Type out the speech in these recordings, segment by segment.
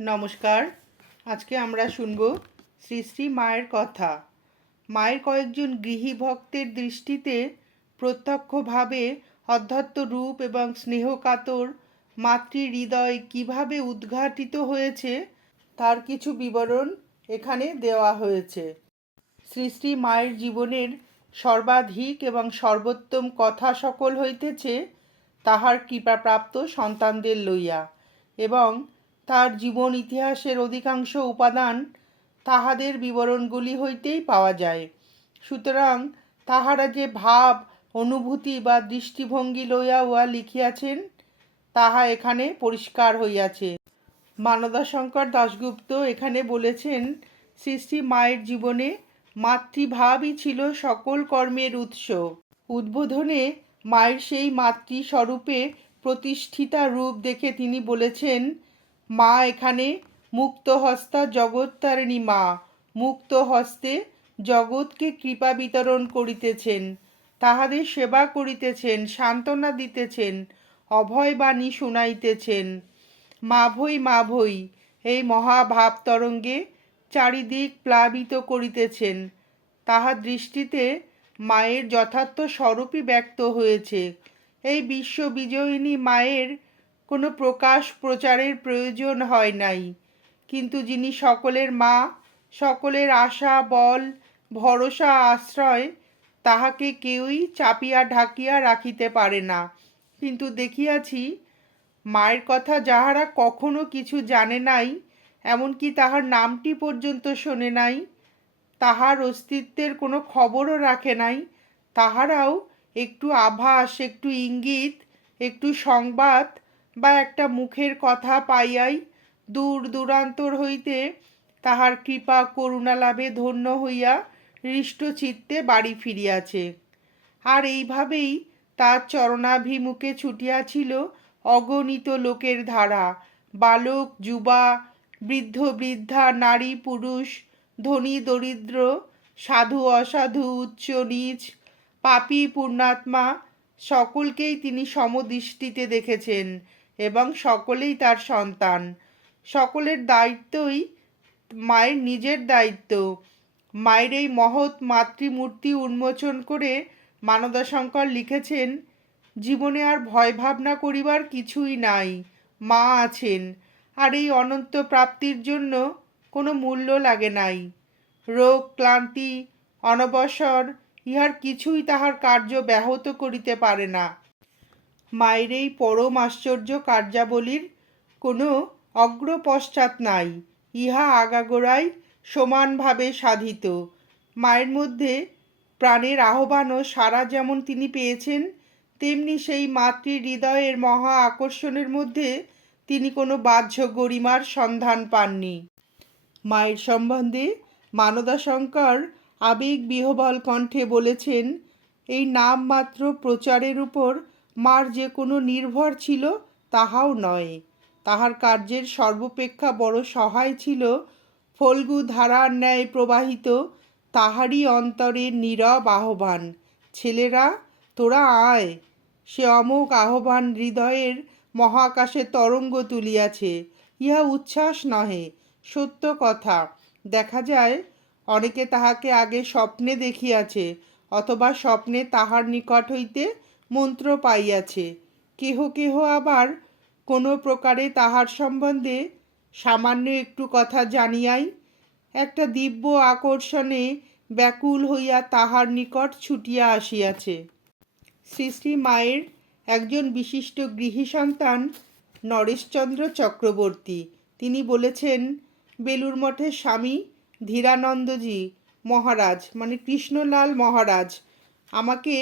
নমস্কার। আজকে আমরা শুনব শ্রী শ্রী মায়ের কথা। মায়ের কয়েকজন গৃহী ভক্তের দৃষ্টিতে প্রত্যক্ষভাবে অধ্যত্ত রূপ এবং স্নেহকাতর মাতৃ হৃদয় কীভাবে উদ্ঘাটিত হয়েছে তার কিছু বিবরণ এখানে দেওয়া হয়েছে। শ্রী শ্রী মায়ের জীবনের সর্বাধিক এবং সর্বোত্তম কথা সকল হইতেছে তাহার কৃপাপ্রাপ্ত সন্তানদের লইয়া এবং তার জীবন ইতিহাসের অধিকাংশ উপাদান তাহাদের বিবরণগুলি হইতেই পাওয়া যায়। সুতরাং তাহারা যে ভাব, অনুভূতি বা দৃষ্টিভঙ্গি লইয়া উহা লিখিয়াছেন, তাহা এখানে পরিষ্কার হইয়াছে। মানদাশঙ্কর দাশগুপ্ত এখানে বলেছেন শ্রী মায়ের জীবনে মাতৃভাবই ছিল সকল কর্মের উৎস। উদ্বোধনে মায়ের সেই মাতৃস্বরূপে প্রতিষ্ঠিতা রূপ দেখে তিনি বলেছেন মা এখানে মুক্ত হস্তা জগত্তারিণী মা। মুক্ত হস্তে জগৎকে কৃপা বিতরণ করিতেছেন, তাহাদের সেবা করিতেছেন, সান্ত্বনা দিতেছেন, অভয় বাণী শুনাইতেছেন। মা ভই এই মহাভাব তরঙ্গে চারিদিক প্লাবিত করিতেছেন। তাহার দৃষ্টিতে মায়ের যথার্থ স্বরূপই ব্যক্ত হয়েছে। এই বিশ্ব বিজয়িনী মায়ের কোনো প্রকাশ প্রচারের প্রয়োজন হয় নাই। কিন্তু যিনি সকলের মা, সকলের আশা, বল, ভরসা, আশ্রয়, তাহাকে কেউই চাপিয়া ঢাকিয়া রাখিতে পারে না। কিন্তু দেখিয়াছি, মায়ের কথা যাহারা কখনো কিছু জানে নাই, এমনকি তাহার নামটি পর্যন্ত শোনে নাই, তাহার অস্তিত্বের কোনো খবরও রাখে নাই, তাহারাও একটু আভাস, একটু ইঙ্গিত, একটু সংবাদ বা একটা মুখের কথা পাইয়াই দূর দূরান্তর হইতে তাহার কৃপা করুণা লাভে ধন্য হইয়া হৃষ্টচিত্তে বাড়ি ফিরিয়াছে। আর এইভাবেই তার চরণাভিমুখে ছুটিয়াছিল অগণিত লোকের ধারা। বালক, যুবা, বৃদ্ধ, বৃদ্ধা, নারী, পুরুষ, ধনী, দরিদ্র, সাধু, অসাধু, উচ্চ, নীচ, পাপী, পূর্ণাত্মা, সকলকেই তিনি সমদৃষ্টিতে দেখেছেন। এবং সকলেই তার সন্তান। সকলের দায়িত্বই মায়ের নিজের দায়িত্ব। মায়ের এই মহৎ মাতৃমূর্তি উন্মোচন করে মানদাশঙ্কর লিখেছেন, জীবনে আর ভয় ভাবনা করিবার কিছুই নাই। মা আছেন। আর এই অনন্ত প্রাপ্তির জন্য কোনো মূল্য লাগে নাই। রোগ, ক্লান্তি, অনবসর, ইহার কিছুই তাহার কার্য ব্যাহত করিতে পারে না। মায়ের এই পরম আশ্চর্য কার্যাবলীর কোনো অগ্রপশ্চাৎ নাই, ইহা আগাগোড়াই সমানভাবে সাধিত। মায়ের মধ্যে প্রাণের আহ্বান ও সারা যেমন তিনি পেয়েছেন, তেমনি সেই মাতৃ হৃদয়ের মহা আকর্ষণের মধ্যে তিনি কোনো বাহ্য গরিমার সন্ধান পাননি। মায়ের সম্বন্ধে মানদাশঙ্কর আবেগ বিহবল কণ্ঠে বলেছেন, এই নাম মাত্র প্রচারের উপর মার যে কোনো নির্ভর ছিল, তাহাও নয়। তাহার কার্যের সর্বাপেক্ষা বড় সহায় ছিল, ফল্গু ধারার ন্যায় প্রবাহিত, তাহারই অন্তরে নীরব আহ্বান, ছেলেরা, তোরা আয়। সে অমোক আহ্বান হৃদয়ের মহাকাশে তরঙ্গ তুলিয়াছে। ইহা উচ্ছ্বাস নহে, সত্য কথা। দেখা যায়, অনেকে তাহাকে আগে স্বপ্নে দেখিয়াছে, অথবা স্বপ্নে তাহার নিকট হইতে মন্ত্র পাইয়াছে। কেহ কেহ আবার কোনো প্রকারে তাহার সম্বন্ধে সামান্য একটু কথা জানিয়াই একটা দিব্য আকর্ষণে ব্যাকুল হইয়া তাহার নিকট ছুটিয়া আসিয়াছে। শ্রী মায়ের একজন বিশিষ্ট গৃহী সন্তান নরেশচন্দ্র চক্রবর্তী। তিনি বলেছেন, বেলুর মঠের স্বামী ধীরানন্দজি মহারাজ মানে কৃষ্ণলাল মহারাজ, আমাকে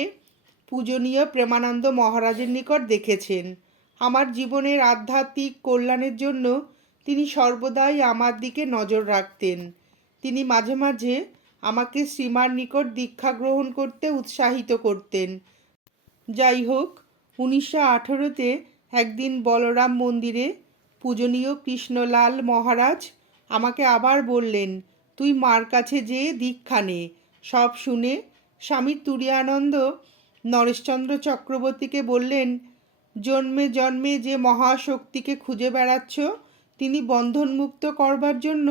পূজনীয় প্রেমানন্দ মহারাজের নিকট দেখেছেন। আমার জীবনের আধ্যাত্মিক কল্যাণের জন্য তিনি সর্বদাই আমার দিকে নজর রাখতেন। তিনি মাঝে মাঝে আমাকে শ্রীমার নিকট দীক্ষা গ্রহণ করতে উৎসাহিত করতেন। যাই হোক, উনিশশো আঠেরোতে একদিন বলরাম মন্দিরে পূজনীয় কৃষ্ণলাল মহারাজ আমাকে আবার বললেন, তুই মার কাছে যেয়ে দীক্ষা নে। সব শুনে স্বামী তুরিয়ানন্দ নরেশচন্দ্র চক্রবর্তীকে বললেন, জন্মে জন্মে যে মহাশক্তিকে খুঁজে বেড়াচ্ছ, তিনি বন্ধনমুক্ত করবার জন্য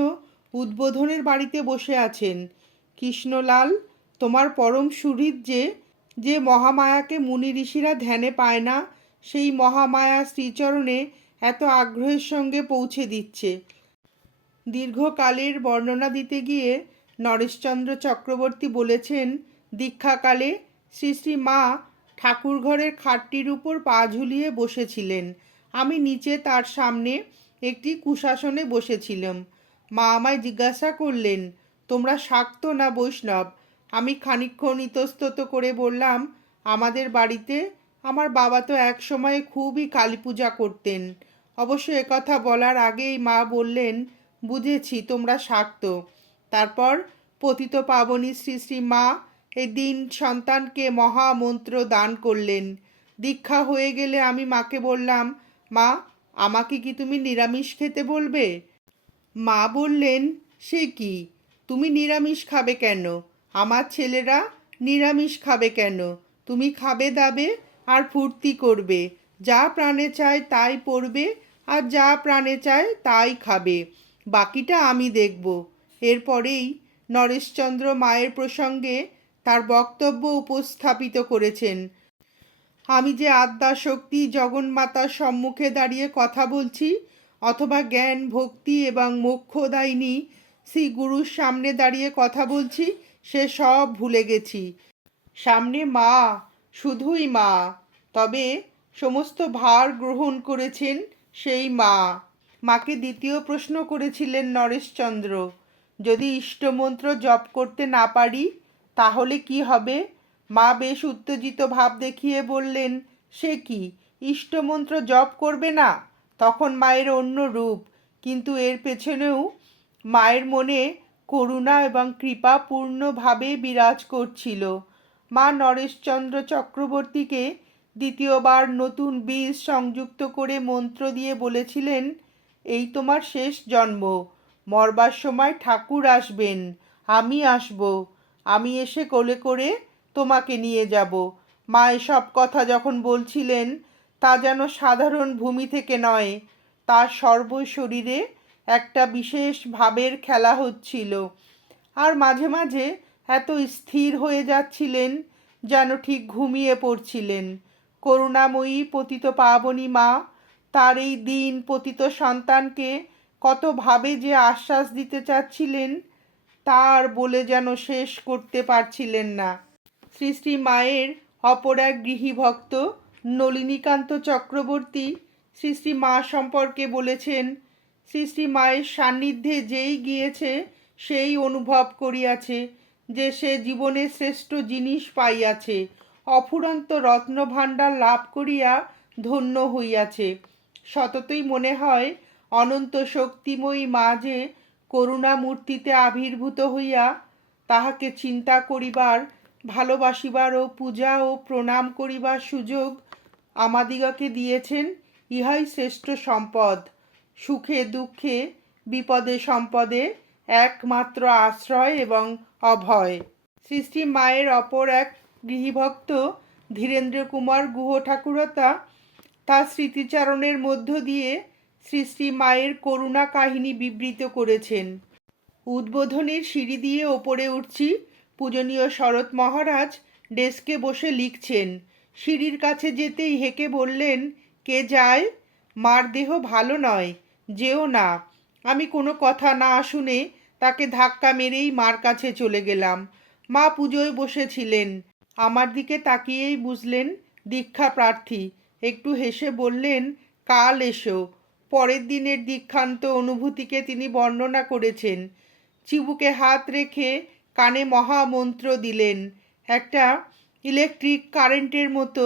উদ্বোধনের বাড়িতে বসে আছেন। কৃষ্ণলাল, তোমার পরম সুহৃদ যে যে মহামায়াকে মুনি ঋষিরা ধ্যানে পায় না, সেই মহামায়া শ্রীচরণে এত আগ্রহের সঙ্গে পৌঁছে দিচ্ছে। দীর্ঘকালের বর্ণনা দিতে গিয়ে নরেশচন্দ্র চক্রবর্তী বলেছেন, দীক্ষাকালে শ্রী শ্রী মা ঠাকুরঘরের খাটটির উপর পা ঝুলিয়ে বসেছিলেন। আমি নিচে তার সামনে একটি কুশাসনে বসেছিলাম। মা আমায় জিজ্ঞাসা করলেন, তোমরা শাক্ত না বৈষ্ণব? আমি খানিকক্ষণ ইতস্তত করে বললাম, আমাদের বাড়িতে আমার বাবা তো এক সময় খুবই কালী পূজা করতেন। অবশ্য একথা বলার আগেই মা বললেন, বুঝেছি তোমরা শাক্ত। তারপর পতিত পাবনী শ্রী শ্রী মা এই দিন সন্তানকে মহামন্ত্র দান করলেন। দীক্ষা হয়ে গেলে আমি মাকে বললাম, মা, আমাকে কি তুমি নিরামিষ খেতে বলবে? মা বললেন, সে কি? তুমি নিরামিষ খাবে কেন? আমার ছেলেরা নিরামিষ খাবে কেন? তুমি খাবে দাবে আর ফুর্তি করবে। যা প্রাণে চায় তাই পড়বে আর যা প্রাণে চায় তাই খাবে। বাকিটা আমি দেখব। এরপরেই নরেশচন্দ্র মায়ের প্রসঙ্গে তার বক্তব্য উপস্থাপিত করেছেন। আমি যে আদ্যা শক্তি জগন্মাতার সম্মুখে দাঁড়িয়ে কথা বলছি, অথবা জ্ঞান, ভক্তি এবং মোক্ষদায়িনী শ্রী গুরুর সামনে দাঁড়িয়ে কথা বলছি, সে সব ভুলে গেছি। সামনে মা, শুধুই মা, তবে সমস্ত ভার গ্রহণ করেছেন সেই মা। মাকে দ্বিতীয় প্রশ্ন করেছিলেন নরেশচন্দ্র, যদি ইষ্টমন্ত্র জপ করতে না পারি তাহলে কি হবে? মা বেশ উত্তেজিত ভাব দেখিয়ে বললেন, সে কি? ইষ্টমন্ত্র জপ করবে না? তখন মায়ের অন্য রূপ। কিন্তু এর পেছনেও মায়ের মনে করুণা এবং কৃপা পূর্ণভাবে বিরাজ করছিল। মা নরেশচন্দ্র চক্রবর্তীকে দ্বিতীয়বার নতুন বীজ সংযুক্ত করে মন্ত্র দিয়ে বলেছিলেন, এই তোমার শেষ জন্ম। মরবার সময় ঠাকুর আসবেন। আমি আসব। আমি এসে কোলে করে তোমাকে নিয়ে যাব। মা এসব কথা যখন বলছিলেন, তা যেন সাধারণ ভূমি থেকে নয়, তার সর্বশরীরে একটা বিশেষ ভাবের খেলা হচ্ছিল। আর মাঝে মাঝে এত স্থির হয়ে যাচ্ছিলেন যেন ঠিক ঘুমিয়ে পড়ছিলেন। করুণাময়ী পতিত পাবনী মা, তার এই দিন পতিত সন্তানকে কতভাবে যে আশ্বাস দিতে চাচ্ছিলেন তার বলে যেন শেষ করতে পারছিলেন না। শ্রী শ্রী মায়ের অপর এক গৃহীভক্ত নলিনীকান্ত চক্রবর্তী শ্রী শ্রী মা সম্পর্কে বলেছেন, শ্রী শ্রী মায়ের সান্নিধ্যে যেই গিয়েছে, সেই অনুভব করিয়াছে যে সে জীবনে শ্রেষ্ঠ জিনিস পাইয়াছে। অফুরন্ত রত্নভাণ্ডার লাভ করিয়া ধন্য হইয়াছে। সততই মনে হয়, অনন্ত শক্তিময়ী মা যে করুণামূর্তিতে আবির্ভূত হইয়া তাহাকে চিন্তা করিবার, ভালোবাসিবার ও পূজা ও প্রণাম করিবার সুযোগ আমাদিগকে দিয়েছেন, ইহাই শ্রেষ্ঠ সম্পদ। সুখে, দুঃখে, বিপদে, সম্পদে একমাত্র আশ্রয় এবং অভয়। সৃষ্টি মায়ের অপর এক গৃহীভক্ত ধীরেন্দ্র কুমার গুহ ঠাকুরতা তার স্মৃতিচারণের মধ্য দিয়ে শ্রী শ্রী মায়ের করুণা কাহিনী বিবৃত করেছেন। উদ্বোধনের সিঁড়ি দিয়ে ওপরে উঠছি, পূজনীয় শরৎ মহারাজ ডেস্কে বসে লিখছেন। সিঁড়ির কাছে যেতেই হেঁকে বললেন, কে যায়? মার দেহ ভালো নয়, যেও না আমি কোনো কথা না শুনে তাকে ধাক্কা মেরেই মার কাছে চলে গেলাম। মা পুজোয় বসেছিলেন। আমার দিকে তাকিয়েই বুঝলেন দীক্ষা প্রার্থী। একটু হেসে বললেন, কাল এসো। পরের দিনের দীক্ষান্ত অনুভূতিকে তিনি বর্ণনা করেছেন। চিবুকে হাত রেখে কানে মহামন্ত্র দিলেন। একটা ইলেকট্রিক কারেন্টের মতো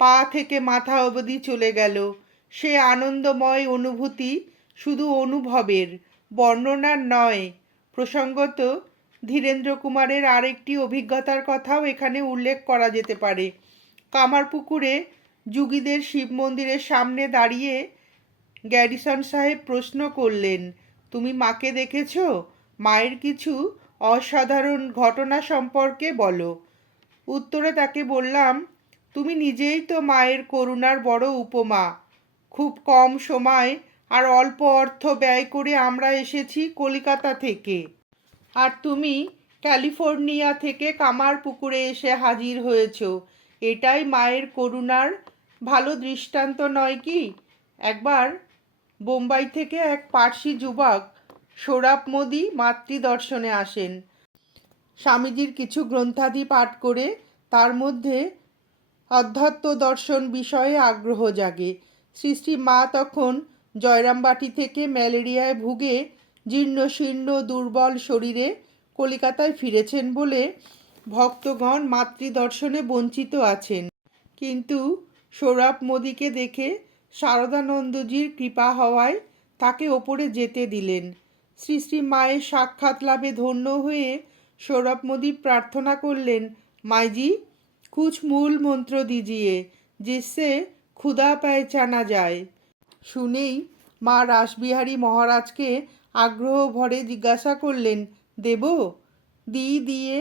পা থেকে মাথা অবধি চলে গেল। সে আনন্দময় অনুভূতি শুধু অনুভবের, বর্ণনার নয়। প্রসঙ্গত, ধীরেন্দ্র কুমারের আরেকটি অভিজ্ঞতার কথাও এখানে উল্লেখ করা যেতে পারে। কামারপুকুরে যুগীদের শিব মন্দিরের সামনে দাঁড়িয়ে গ্যারিসন সাহেব প্রশ্ন করলেন, তুমি মাকে দেখেছ? মায়ের কিছু অসাধারণ ঘটনা সম্পর্কে বলো। উত্তরে তাকে বললাম, তুমি নিজেই তো মায়ের করুণার বড় উপমা। খুব কম সময় আর অল্প অর্থ ব্যয় করে আমরা এসেছি কলিকাতা থেকে। আর তুমি ক্যালিফোর্নিয়া থেকে কামার পুকুরে এসে হাজির হয়েছ। এটাই মায়ের করুণার ভালো দৃষ্টান্ত নয় কি? একবার বোম্বাই থেকে এক পার্সি যুবক সোরাব মোদি মাতৃদর্শনে আসেন। স্বামীজির কিছু গ্রন্থাদি পাঠ করে তার মধ্যে অধ্যাত্ম দর্শন বিষয়ে আগ্রহ জাগে। শ্রী মা তখন জয়রামবাটি থেকে ম্যালেরিয়ায় ভুগে জীর্ণ শীর্ণ দুর্বল শরীরে কলিকাতায় ফিরেছেন বলে ভক্তগণ মাতৃদর্শনে বঞ্চিত আছেন। কিন্তু সৌরভ মোদিকে দেখে শারদানন্দজির কৃপা হওয়ায় তাকে ওপরে যেতে দিলেন। শ্রী শ্রী মায়ের সাক্ষাৎ লাভে ধন্য হয়ে সৌরভ মোদী প্রার্থনা করলেন, মাইজি কুচ মূল মন্ত্র দিজিয়ে জিসে ক্ষুদা পেঁচানা যায়। শুনেই মা রাসবিহারী মহারাজকে আগ্রহ ভরে জিজ্ঞাসা করলেন, দেব, দি, দিয়ে?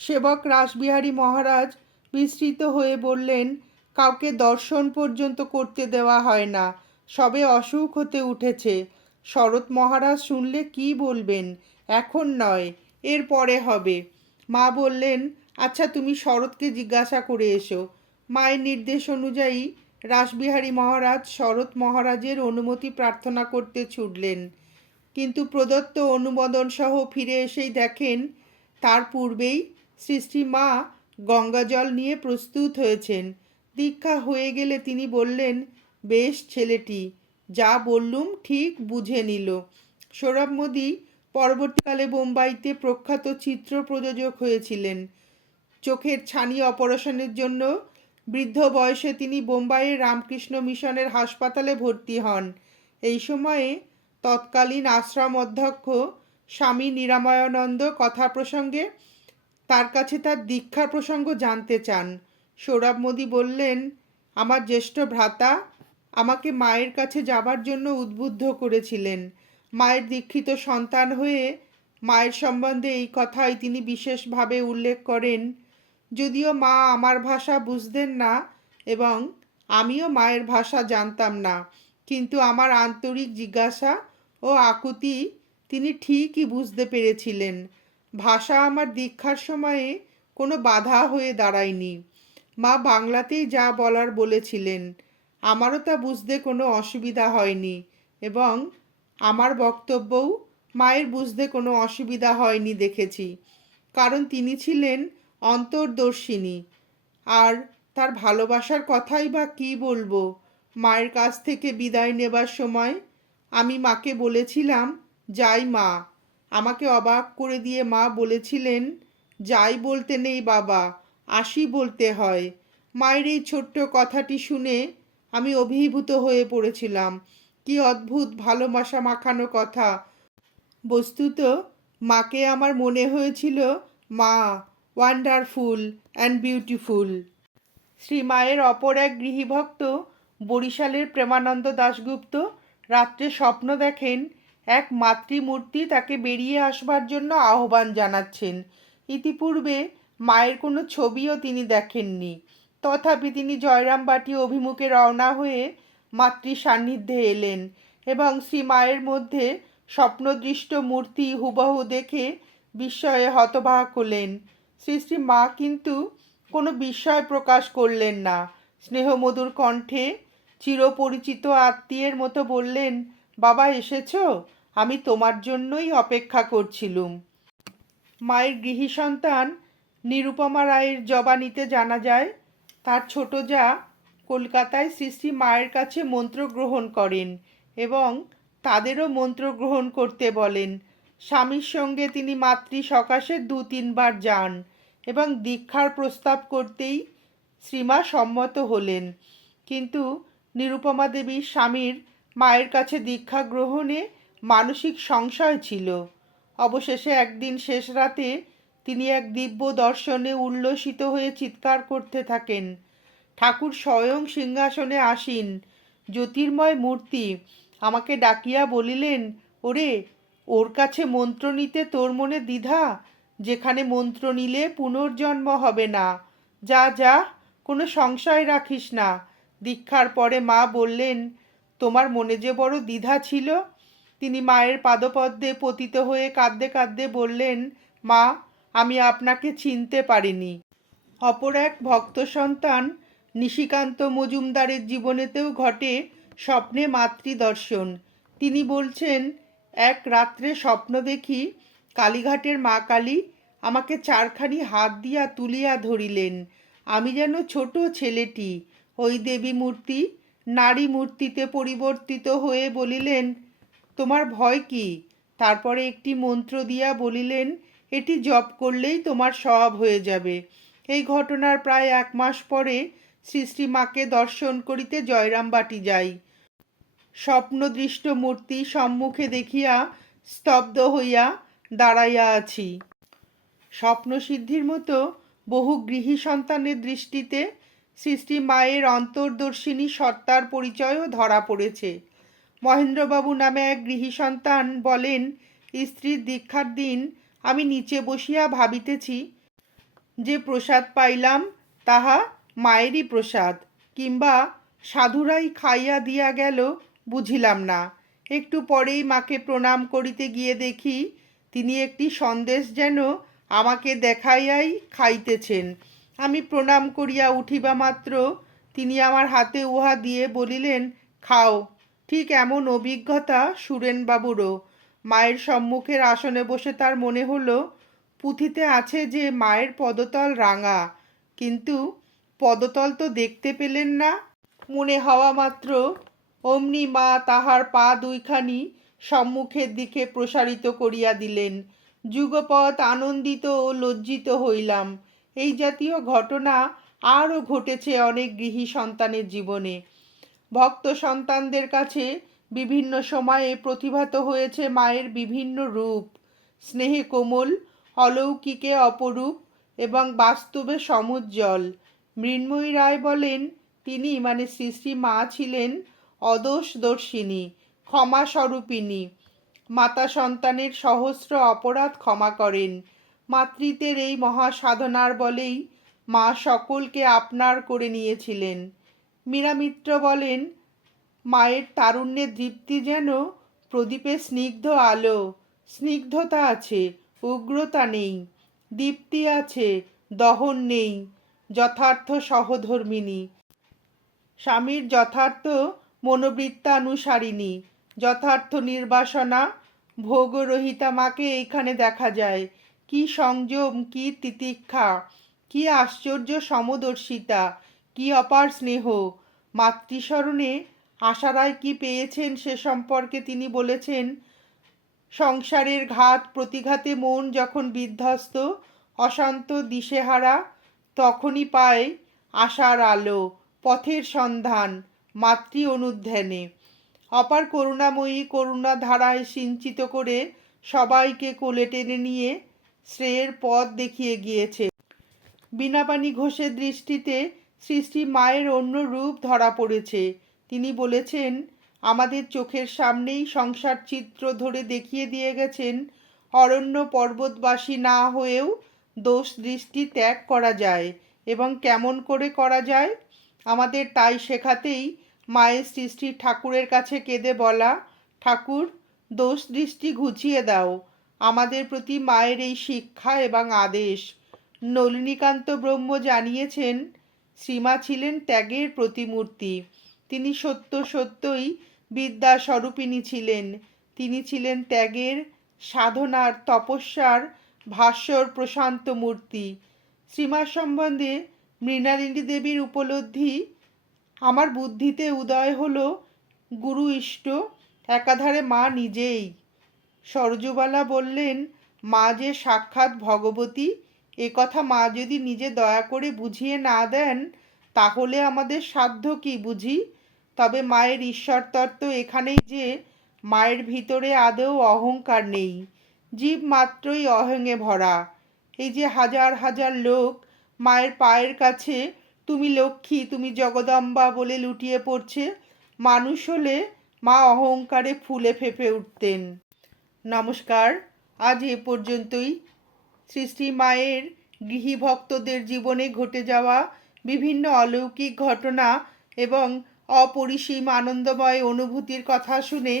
সেবক রাসবিহারী মহারাজ বিস্তৃত হয়ে বললেন কাউকে দর্শন পর্যন্ত করতে দেওয়া হয় না। সবে অসুখ হতে উঠেছে। শরৎ মহারাজ শুনলে কি বলবেন? এখন নয়, এর পরে হবে। মা বললেন আচ্ছা তুমি শরৎকে জিজ্ঞাসা করে এসো। মায়ের নির্দেশ অনুযায়ী রাসবিহারী মহারাজ শরৎ মহারাজের অনুমতি প্রার্থনা করতে ছুটলেন। কিন্তু প্রদত্ত অনুমোদন সহ ফিরে এসেই দেখেন, তার পূর্বেই শ্রী মা গঙ্গাজল নিয়ে প্রস্তুত হয়েছেন। দীক্ষা হয়ে গেলে তিনি বললেন, বেশ ছেলেটি, যা বললুম ঠিক বুঝে নিল। সৌরভ মোদী পরবর্তীকালে বোম্বাইতে প্রখ্যাত চিত্র প্রযোজক হয়েছিলেন। চোখের ছানি অপারেশনের জন্য বৃদ্ধ বয়সে তিনি বোম্বাইয়ের রামকৃষ্ণ মিশনের হাসপাতালে ভর্তি হন। এই সময়ে তৎকালীন আশ্রম অধ্যক্ষ স্বামী নিরাময়ানন্দ কথা প্রসঙ্গে তার কাছে তার দীক্ষার প্রসঙ্গ জানতে চান। সৌরভ মোদী বললেন, আমার জ্যেষ্ঠ ভ্রাতা আমাকে মায়ের কাছে যাবার জন্য উদ্বুদ্ধ করেছিলেন। মায়ের দীক্ষিত সন্তান হয়ে মায়ের সম্বন্ধে এই কথাই তিনি বিশেষভাবে উল্লেখ করেন। যদিও মা আমার ভাষা বুঝতেন না এবং আমিও মায়ের ভাষা জানতাম না, কিন্তু আমার আন্তরিক জিজ্ঞাসা ও আকুতি তিনি ঠিকই বুঝতে পেরেছিলেন। ভাষা আমার দীক্ষার সময়ে কোনো বাধা হয়ে দাঁড়ায়নি। মা বাংলাতেই যা বলার বলেছিলেন, আমারও তা বুঝতে কোনো অসুবিধা হয়নি এবং আমার বক্তব্যও মায়ের বুঝতে কোনো অসুবিধা হয়নি দেখেছি, কারণ তিনি ছিলেন অন্তর্দর্শিনী। আর তার ভালোবাসার কথাই বা কী বলব, মায়ের কাছ থেকে বিদায় নেবার সময় আমি মাকে বলেছিলাম, যাই মা। আমাকে অবাক করে দিয়ে মা বলেছিলেন, যাই বলতে নেই বাবা। আসি বলতে হয়। মায়ের এই ছোট্ট কথাটি শুনে আমি অভিভূত হয়ে পড়েছিলাম। কি অদ্ভুত ভালোবাসা মাখানো কথা। বস্তুত মাকে আমার মনে হয়েছিল, মা ওয়ান্ডারফুল অ্যান্ড বিউটিফুল শ্রী মায়ের অপর এক গৃহীভক্ত বরিশালের প্রেমানন্দ দাশগুপ্ত রাত্রে স্বপ্ন দেখেন এক মাতৃমূর্তি তাকে বেরিয়ে আসবার জন্য আহ্বান জানাচ্ছেন। ইতিপূর্বে মায়ের কোনো ছবিও তিনি দেখেননি। তথাপি তিনি জয়রামবাটি অভিমুখে রওনা হয়ে মাতৃ সান্নিধ্যে এলেন এবং শ্রী মায়ের মধ্যে স্বপ্নদৃষ্ট মূর্তি হুবহু দেখে বিস্ময়ে হতবাক হলেন। শ্রী শ্রী মা কিন্তু কোনো বিস্ময় প্রকাশ করলেন না। স্নেহমধুর কণ্ঠে চিরপরিচিত আত্মীয়ের মতো বললেন, বাবা, এসেছ? আমি তোমার জন্যই অপেক্ষা করছিলুম। মায়ের গৃহী সন্তান নিরুপমা রায়ের জবানিতে জানা যায়, তার ছোট যা কলকাতায় শ্রী মায়ের কাছে মন্ত্র গ্রহণ করেন এবং তাদেরও মন্ত্র গ্রহণ করতে বলেন। স্বামীর সঙ্গে তিনি মাতৃ সকাশে দু তিনবার যান এবং দীক্ষার প্রস্তাব করতেই শ্রীমা সম্মত হলেন। কিন্তু নিরুপমা দেবীর স্বামীর মায়ের কাছে দীক্ষা গ্রহণে মানসিক সংশয় ছিল। অবশেষে একদিন শেষ রাতে তিনি এক দিব্য দর্শনে উল্লসিত হয়ে চিৎকার করতে থাকেন। ঠাকুর স্বয়ং সিংহাসনে আসীন। জ্যোতির্ময় মূর্তি, আমাকে ডাকিয়া বলিলেন, ওরে, ওর কাছে মন্ত্র নিতে তোর মনে দ্বিধা? যেখানে মন্ত্র নিলে পুনর্জন্ম হবে না। যা যা, কোনো সংশয় রাখিস না। দীক্ষার পরে মা বললেন, তোমার মনে যে বড় দ্বিধা ছিল? তিনি মায়ের পাদপদ্মে পতিত হয়ে কাঁদতে কাঁদতে বললেন, মা আমি আপনাকে চিনতে পারিনি। অপর এক ভক্ত সন্তান নিশিকান্ত মজুমদারের জীবনেতেও ঘটে স্বপ্নে মাতৃদর্শন। তিনি বলছেন, এক রাত্রে স্বপ্ন দেখি কালীঘাটের মা কালী আমাকে চারখানি হাত দিয়া তুলিয়া ধরিলেন। আমি যেন ছোট ছেলেটি। ওই দেবী মূর্তি নারী মূর্তিতে পরিবর্তিত হয়ে বলিলেন, তোমার ভয় কি? তারপরে একটি মন্ত্র দিয়া বলিলেন এটি জপ করলেই তোমার সব হয়ে যাবে। এই ঘটনার প্রায় এক মাস পরে শ্রী মাকে দর্শন করিতে জয়রামবাটি যাই। স্বপ্নদৃষ্ট মূর্তি সম্মুখে দেখিয়া স্তব্ধ হইয়া দাঁড়াইয়া আছি। স্বপ্নসিদ্ধির মতো বহু গৃহী সন্তানের দৃষ্টিতে সৃষ্টি মায়ের অন্তর্দর্শিনী সত্তার পরিচয়ও ধরা পড়েছে। মহেন্দ্রবাবু নামে এক গৃহী সন্তান বলেন, স্ত্রীর দীক্ষার দিন আমি নিচে বসিয়া ভাবিতেছি যে প্রসাদ পাইলাম তাহা মায়েরই প্রসাদ, কিংবা সাধুরাই খাইয়া দিয়া গেল বুঝিলাম না। একটু পরেই মাকে প্রণাম করিতে গিয়ে দেখি তিনি একটি সন্দেশ যেন আমাকে দেখাইয়াই খাইতেছেন। আমি প্রণাম করিয়া উঠিবা মাত্র তিনি আমার হাতে উহা দিয়ে বলিলেন, খাও, ঠিক এমন অভিজ্ঞতা সুরেনবাবুরও। মায়ের সম্মুখের আসনে বসে তার মনে হলো, পুঁথিতে আছে যে মায়ের পদতল রাঙা, কিন্তু পদতল তো দেখতে পেলেন না। মনে হওয়া মাত্র অমনি মা তাহার পা দুইখানি সম্মুখের দিকে প্রসারিত করিয়া দিলেন। যুগপথ আনন্দিত ও লজ্জিত হইলাম। এই জাতীয় ঘটনা আরও ঘটেছে অনেক গৃহী সন্তানের জীবনে। ভক্ত সন্তানদের কাছে বিভিন্ন সময়ে প্রতিভাত হয়েছে মায়ের বিভিন্ন রূপ। স্নেহে কোমল, অলৌকিকে অপরূপ এবং বাস্তবে সমুজ্জ্বল। মৃন্ময়ী রায় বলেন, তিনি মানে শ্রী মা ছিলেন অদোষদর্শিনী ক্ষমা স্বরূপিনী মাতা সন্তানের সহস্র অপরাধ ক্ষমা করেন। মাতৃত্বের এই মহাসাধনার বলেই মা সকলকে আপনার করে নিয়েছিলেন। মীরামিত্র বলেন মায়ের তারুণ্যের দীপ্তি যেন প্রদীপের স্নিগ্ধ আলো। স্নিগ্ধতা আছে, উগ্রতা নেই, দীপ্তি আছে, দহন নেই, যথার্থ সহধর্মিনী। স্বামীর যথার্থ মনোবৃত্তানুসারিণী, যথার্থ নির্বাসনা, ভোগরহিতা মাকে এইখানে দেখা যায়। কি সংযম, কি তিতিক্ষা, কি আশ্চর্য সমদর্শিতা, কি অপার স্নেহ। মাতৃস্মরণে আশারায় কি পেয়েছেন সে সম্পর্কে তিনি বলেছেন, সংসারের ঘাত প্রতিঘাতে মন যখন বিধ্বস্ত, অশান্ত দিশেহারা, তখনই পায় আশার আলো, পথের সন্ধান, মাতৃ অনুধ্যানে। অপার করুণাময়ী করুণা ধারায় সিঞ্চিত করে সবাইকে কোলে টেনে নিয়ে শ্রেয়ের পথ দেখিয়ে গিয়েছে। বীণাপানি ঘোষের দৃষ্টিতে সৃষ্টি মায়ের অন্য রূপ ধরা পড়েছে। তিনি বলেছেন, আমাদের চোখের সামনেই সংসার চিত্র ধরে দেখিয়ে দিয়ে গেছেন, অরণ্য পর্বতবাসী না হয়েও দোষ দৃষ্টি ত্যাগ করা যায়। এবং কেমন করে করা যায়? আমাদের তাই শেখাতেই মায়ের সৃষ্টি ঠাকুরের কাছে কেঁদে বলা, ঠাকুর, দোষ দৃষ্টি ঘুচিয়ে দাও। আমাদের প্রতি মায়ের এই শিক্ষা এবং আদেশ নলিনীকান্ত ব্রহ্ম জানিয়েছেন, শ্রীমা ছিলেন ত্যাগের প্রতিমূর্তি। তিনি সত্য সত্যই বিদ্যা স্বরূপিণী ছিলেন। তিনি ছিলেন ত্যাগের সাধনার তপস্যার ভাস্বর প্রশান্ত মূর্তি। শ্রীমা সম্বন্ধে মৃণালিনী দেবীর উপলব্ধি আমার বুদ্ধিতে উদয় হল গুরু ইষ্ট, একাধারে মা নিজেই। সরজুবালা বললেন, মা যে সাক্ষাৎ ভগবতী, এ কথা মা যদি নিজে দয়া করে বুঝিয়ে না দেন, তাহলে আমাদের সাধ্য কি বুঝি? তবে মায়ের ঈশ্বর তত্ত্ব এখানেই যে মায়ের ভিতরে আদৌ অহংকার নেই, জীব মাত্রই অহংয়ে ভরা। এই যে হাজার হাজার লোক মায়ের পায়ের কাছে, তুমি লক্ষ্মী, তুমি জগদম্বা বলে লুটিয়ে পড়ছে, মানুষ হলে মা অহংকারে ফুলে ফেপে উঠতেন। নমস্কার, আজ এ পর্যন্তই। সৃষ্টি মায়ের গৃহী ভক্তদের জীবনে ঘটে যাওয়া বিভিন্ন অলৌকিক ঘটনা এবং অপরিসীম আনন্দময় অনুভূতির কথা শুনে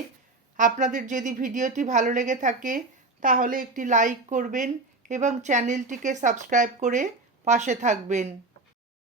আপনাদের যদি ভিডিওটি ভালো লেগে থাকে, তাহলে একটি লাইক করবেন এবং চ্যানেলটিকে সাবস্ক্রাইব করে পাশে থাকবেন।